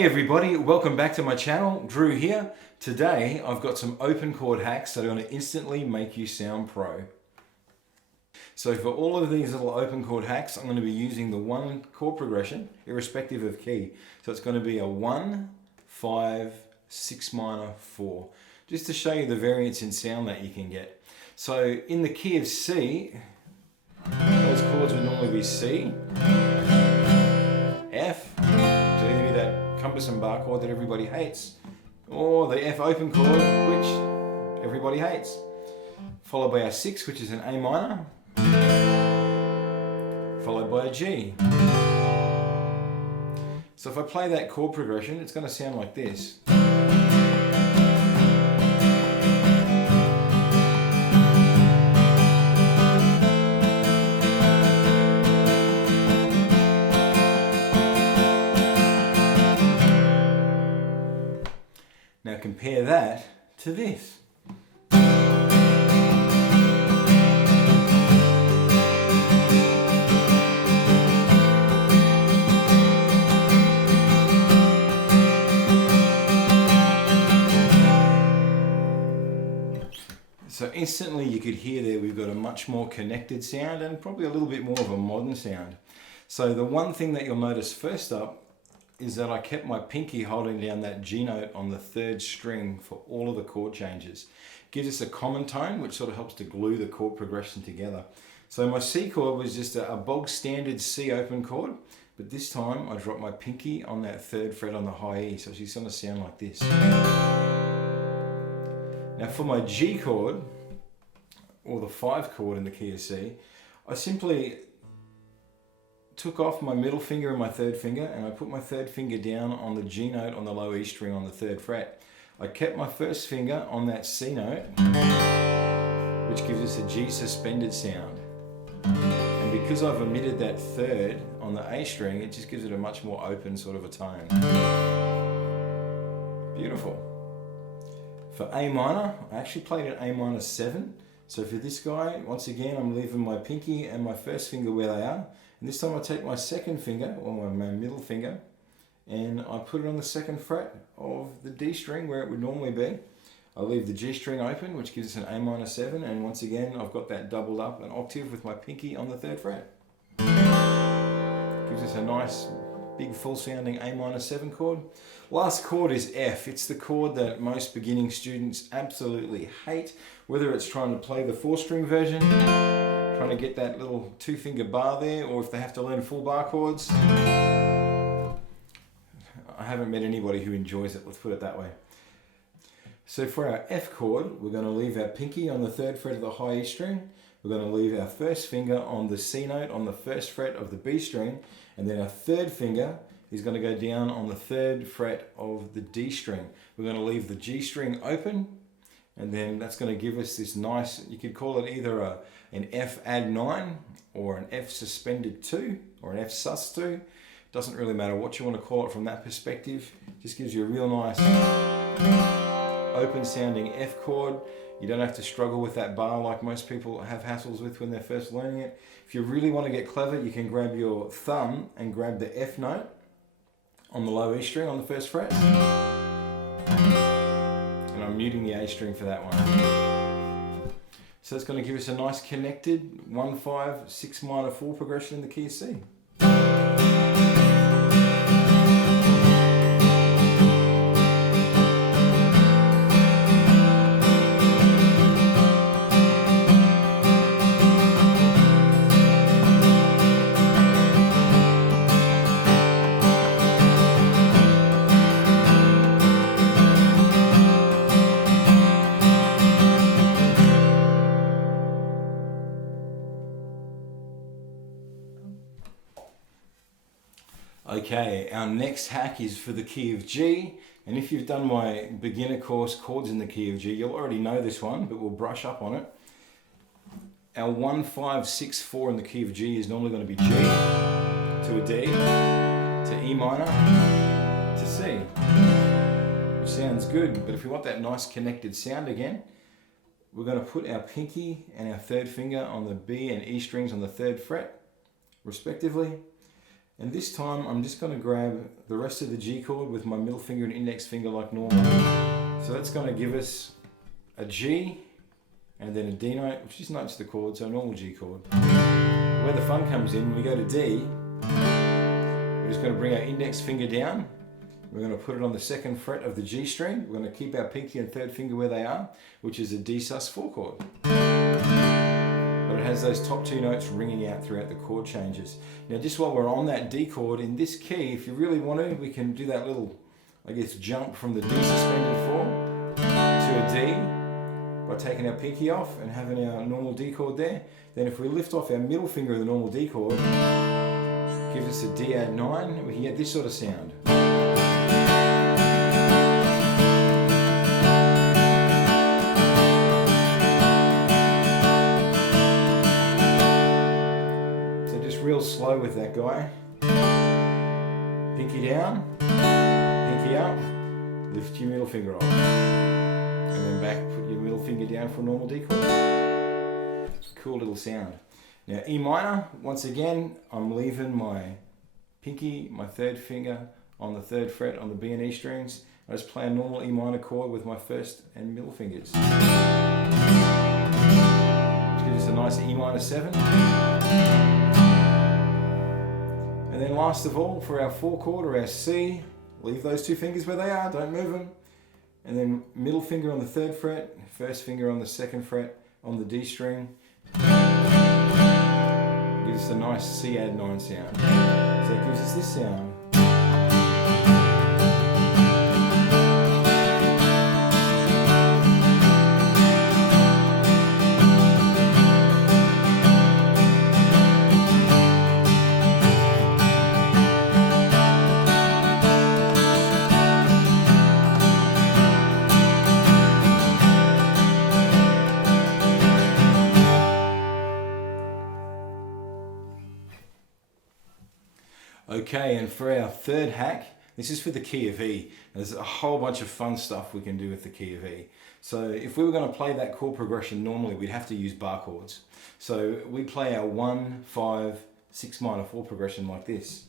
Hey everybody, welcome back to my channel. Drew here. Today I've got some open chord hacks that are going to instantly make you sound pro. So for all of these little open chord hacks, I'm going to be using the one chord progression, irrespective of key. So it's going to be a 1, 5, 6 minor, 4, just to show you the variance in sound that you can get. So in the key of C, those chords would normally be C, F, so either be that cumbersome bar chord that everybody hates, or the F open chord, which everybody hates, followed by a 6, which is an A minor, followed by a G. So if I play that chord progression, it's going to sound like this. Now compare that to this. So instantly you could hear there we've got a much more connected sound and probably a little bit more of a modern sound. So the one thing that you'll notice first up is that I kept my pinky holding down that G note on the 3rd string for all of the chord changes. Gives us a common tone, which sort of helps to glue the chord progression together. So my C chord was just a bog standard C open chord, but this time I dropped my pinky on that 3rd fret on the high E, so she's going to sound like this. Now for my G chord, or the 5 chord in the key of C, I simply took off my middle finger and my 3rd finger, and I put my 3rd finger down on the G note on the low E string on the 3rd fret. I kept my 1st finger on that C note, which gives us a G suspended sound. And because I've omitted that 3rd on the A string, it just gives it a much more open sort of a tone. Beautiful. For A minor, I actually played an A minor 7. So for this guy, once again, I'm leaving my pinky and my 1st finger where they are. And this time I take my 2nd finger, or my middle finger, and I put it on the 2nd fret of the D string where it would normally be. I leave the G string open, which gives us an A minor 7, and once again I've got that doubled up an octave with my pinky on the 3rd fret. Gives us a nice big full sounding A minor 7 chord. Last chord is F. It's the chord that most beginning students absolutely hate, whether it's trying to play the 4-string version, trying to get that little 2-finger bar there, or if they have to learn full bar chords. I haven't met anybody who enjoys it, let's put it that way. So for our F chord, we're going to leave our pinky on the 3rd fret of the high E string. We're going to leave our 1st finger on the C note on the 1st fret of the B string, and then our 3rd finger is going to go down on the 3rd fret of the D string. We're going to leave the G string open, and then that's going to give us this nice, you could call it either an F add 9 or an F suspended 2 or an F sus 2. Doesn't really matter what you want to call it from that perspective. Just gives you a real nice open sounding F chord. You don't have to struggle with that bar like most people have hassles with when they're first learning it. If you really want to get clever, you can grab your thumb and grab the F note on the low E string on the 1st fret. And I'm muting the A string for that one. So it's going to give us a nice connected 1, 5, 6 minor 4 progression in the key of C. Okay, our next hack is for the key of G, and if you've done my beginner course, Chords in the key of G, you'll already know this one, but we'll brush up on it. Our 1, 5, 6, 4 in the key of G is normally going to be G to a D, to E minor, to C, which sounds good, but if we want that nice connected sound again, we're going to put our pinky and our 3rd finger on the B and E strings on the 3rd fret, respectively. And this time I'm just going to grab the rest of the G chord with my middle finger and index finger like normal. So that's going to give us a G and then a D note, which just notes the chord, so a normal G chord. Where the fun comes in, when we go to D, we're just going to bring our index finger down. We're going to put it on the 2nd fret of the G string. We're going to keep our pinky and 3rd finger where they are, which is a D sus4 chord. But it has those top 2 notes ringing out throughout the chord changes. Now just while we're on that D chord, in this key, if you really want to, we can do that little, I guess, jump from the D suspended 4 to a D by taking our pinky off and having our normal D chord there. Then if we lift off our middle finger of the normal D chord, gives us a D add 9, we can get this sort of sound. Real slow with that guy. Pinky down, pinky up, lift your middle finger off. And then back, put your middle finger down for a normal D chord. Cool little sound. Now E minor, once again, I'm leaving my pinky, my 3rd finger on the 3rd fret on the B and E strings. I just play a normal E minor chord with my 1st and middle fingers. Which gives us a nice E minor 7. And then last of all, for our 4 chord or our C, leave those 2 fingers where they are, don't move them. And then middle finger on the 3rd fret, 1st finger on the 2nd fret on the D string. Gives us a nice C add 9 sound. So it gives us this sound. Okay, and for our 3rd hack, this is for the key of E. There's a whole bunch of fun stuff we can do with the key of E. So if we were going to play that chord progression normally, we'd have to use bar chords. So we play our 1, 5, 6 minor 4 progression like this.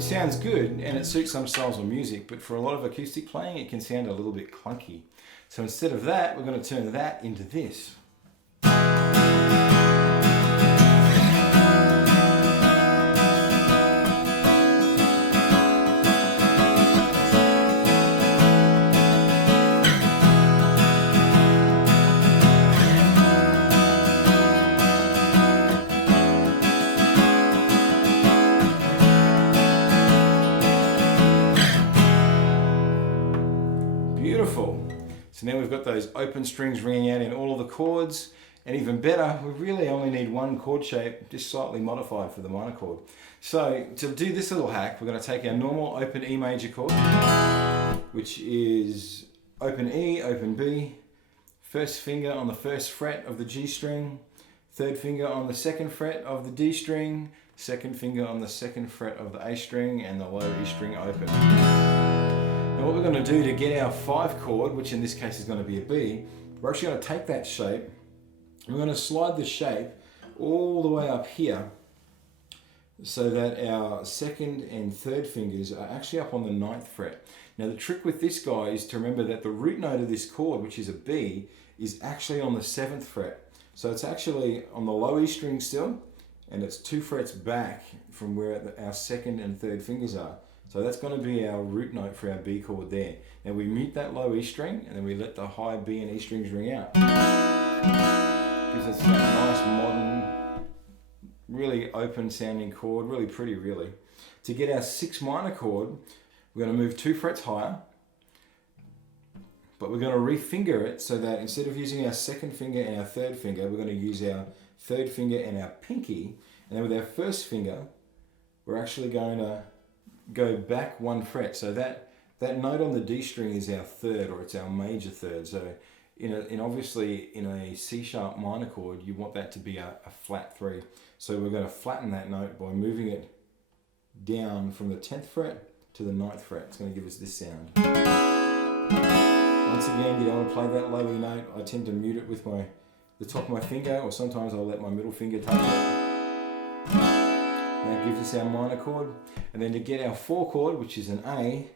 Sounds good and it suits some styles of music, but for a lot of acoustic playing it can sound a little bit clunky. So instead of that, we're going to turn that into this. So now we've got those open strings ringing out in all of the chords, and even better, we really only need 1 chord shape, just slightly modified for the minor chord. So to do this little hack, we're going to take our normal open E major chord, which is open E, open B, 1st finger on the 1st fret of the G string, 3rd finger on the 2nd fret of the D string, 2nd finger on the 2nd fret of the A string, and the low E string open. Now what we're going to do to get our 5 chord, which in this case is going to be a B, we're actually going to take that shape, and we're going to slide the shape all the way up here so that our 2nd and 3rd fingers are actually up on the 9th fret. Now the trick with this guy is to remember that the root note of this chord, which is a B, is actually on the 7th fret. So it's actually on the low E string still, and it's 2 frets back from where our 2nd and 3rd fingers are. So that's going to be our root note for our B chord there. Now we mute that low E string, and then we let the high B and E strings ring out. Gives us that nice modern, really open sounding chord, really pretty really. To get our 6 minor chord, we're going to move 2 frets higher, but we're going to refinger it so that instead of using our 2nd finger and our 3rd finger, we're going to use our 3rd finger and our pinky, and then with our 1st finger, we're actually going to go back 1 fret. So that note on the D string is our 3rd, or it's our major 3rd. So obviously in a C sharp minor chord, you want that to be a flat 3. So we're going to flatten that note by moving it down from the 10th fret to the 9th fret. It's going to give us this sound. Once again, you don't want to play that low E note. I tend to mute it with the top of my finger, or sometimes I'll let my middle finger touch it. That gives us our minor chord. And then to get our 4 chord, which is an A,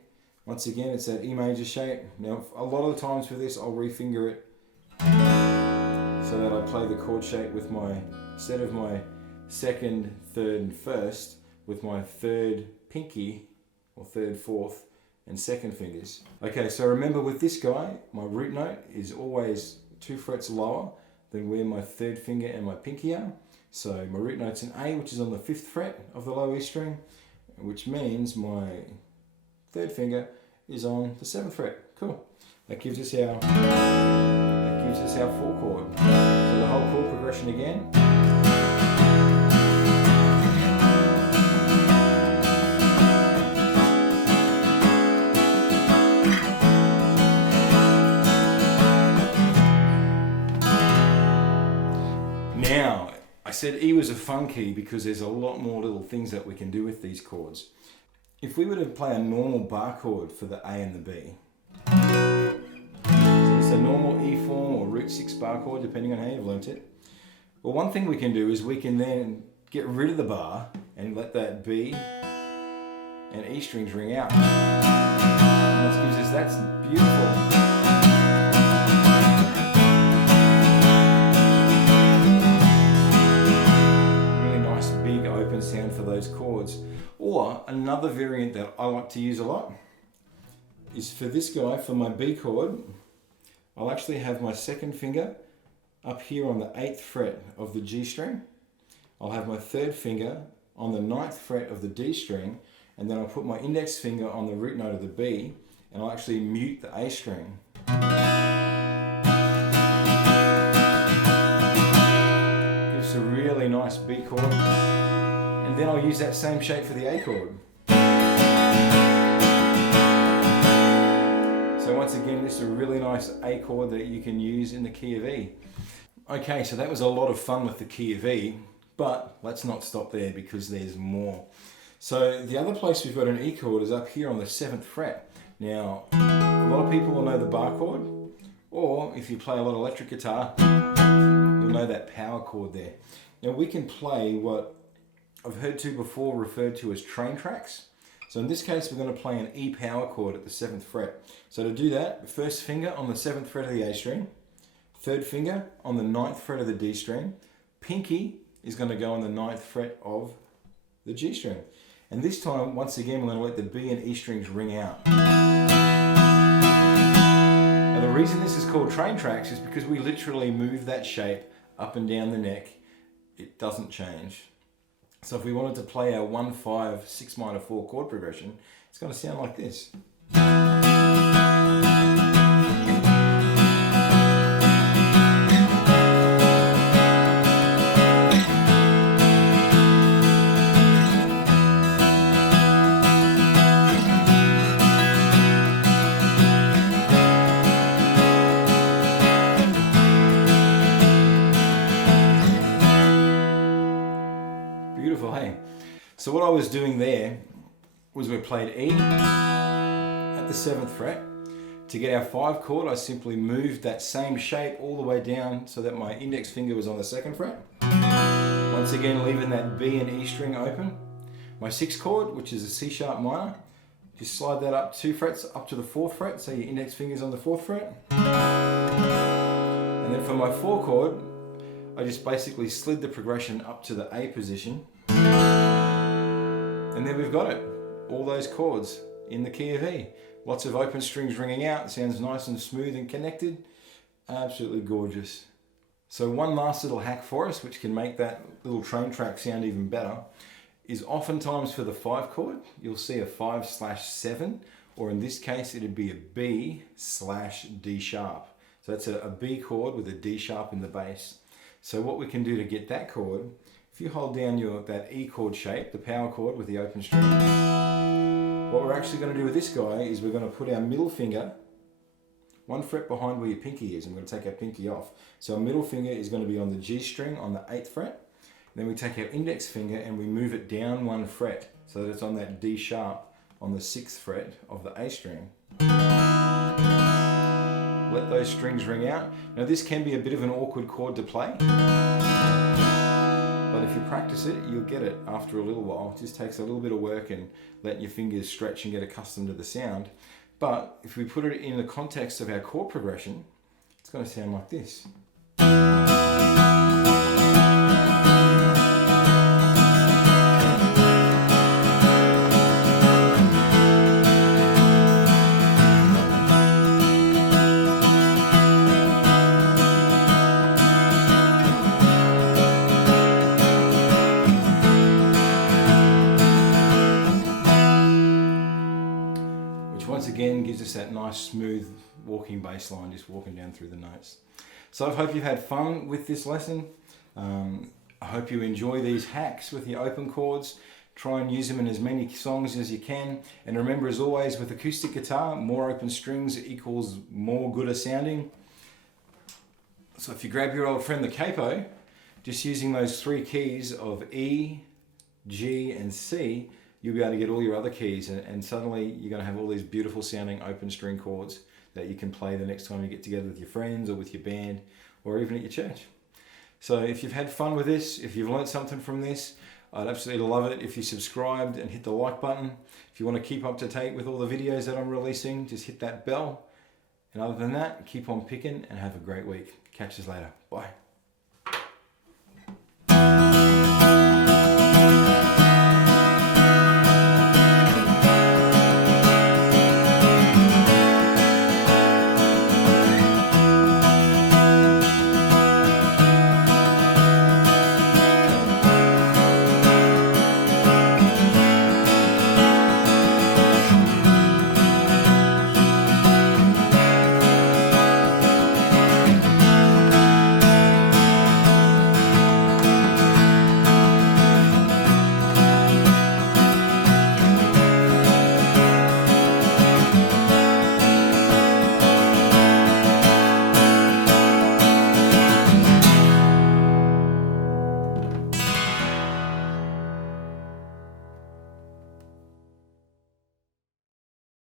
once again, it's that E major shape. Now, a lot of the times for this, I'll refinger it so that I play the chord shape with instead of my 2nd, 3rd, and 1st, with my 3rd pinky, or 3rd, 4th, and 2nd fingers. Okay, so remember with this guy, my root note is always 2 frets lower than where my 3rd finger and my pinky are. So my root note's an A, which is on the 5th fret of the low E string, which means my 3rd finger is on the 7th fret. Cool. That gives us our 4 chord. So the whole chord progression again. Now, I said E was a fun key because there's a lot more little things that we can do with these chords. If we were to play a normal bar chord for the A and the B, so it's a normal E form or root 6 bar chord, depending on how you've learnt it. Well, one thing we can do is we can then get rid of the bar and let that B and E strings ring out. And this gives us, that's beautiful. Sound for those chords. Or another variant that I like to use a lot is for this guy, for my B chord, I'll actually have my 2nd finger up here on the 8th fret of the G string. I'll have my 3rd finger on the 9th fret of the D string, and then I'll put my index finger on the root note of the B, and I'll actually mute the A string. Gives a really nice B chord. And then I'll use that same shape for the A chord. So once again, this is a really nice A chord that you can use in the key of E. Okay, so that was a lot of fun with the key of E, but let's not stop there because there's more. So the other place we've got an E chord is up here on the 7th fret. Now, a lot of people will know the bar chord, or if you play a lot of electric guitar, you'll know that power chord there. Now we can play what I've heard before referred to as train tracks. So in this case, we're going to play an E power chord at the 7th fret. So to do that, the 1st finger on the 7th fret of the A string, 3rd finger on the 9th fret of the D string, pinky is going to go on the 9th fret of the G string. And this time, once again, we're going to let the B and E strings ring out. Now the reason this is called train tracks is because we literally move that shape up and down the neck. It doesn't change. So if we wanted to play our 1, 5, 6 minor 4 chord progression, it's going to sound like this. Beautiful, hey? So what I was doing there was we played E at the 7th fret. To get our 5 chord, I simply moved that same shape all the way down so that my index finger was on the 2nd fret. Once again, leaving that B and E string open. My 6th chord, which is a C sharp minor, just slide that up 2 frets up to the 4th fret, so your index finger's on the 4th fret. And then for my 4 chord, I just basically slid the progression up to the A position. And then we've got it. All those chords in the key of E. Lots of open strings ringing out. It sounds nice and smooth and connected. Absolutely gorgeous. So one last little hack for us, which can make that little train track sound even better, is oftentimes for the 5 chord, you'll see a 5/7, or in this case, it'd be a B/D sharp. So that's a B chord with a D sharp in the bass. So what we can do to get that chord, if you hold down that E chord shape, the power chord with the open string, what we're actually going to do with this guy is we're going to put our middle finger 1 fret behind where your pinky is, and we're going to take our pinky off. So our middle finger is going to be on the G string on the 8th fret. Then we take our index finger and we move it down 1 fret so that it's on that D sharp on the 6th fret of the A string. Let those strings ring out. Now this can be a bit of an awkward chord to play, but if you practice it, you'll get it after a little while. It just takes a little bit of work and let your fingers stretch and get accustomed to the sound. But if we put it in the context of our chord progression, it's going to sound like this. Once again gives us that nice smooth walking bass line, just walking down through the notes. So I hope you've had fun with this lesson. I hope you enjoy these hacks with your open chords. Try and use them in as many songs as you can. And remember, as always, with acoustic guitar, more open strings equals more gooder sounding. So if you grab your old friend the capo, just using those 3 keys of E, G and C, you'll be able to get all your other keys, and suddenly you're going to have all these beautiful sounding open string chords that you can play the next time you get together with your friends or with your band or even at your church. So if you've had fun with this, if you've learned something from this, I'd absolutely love it if you subscribed and hit the like button. If you want to keep up to date with all the videos that I'm releasing, just hit that bell. And other than that, keep on picking and have a great week. Catch us later. Bye.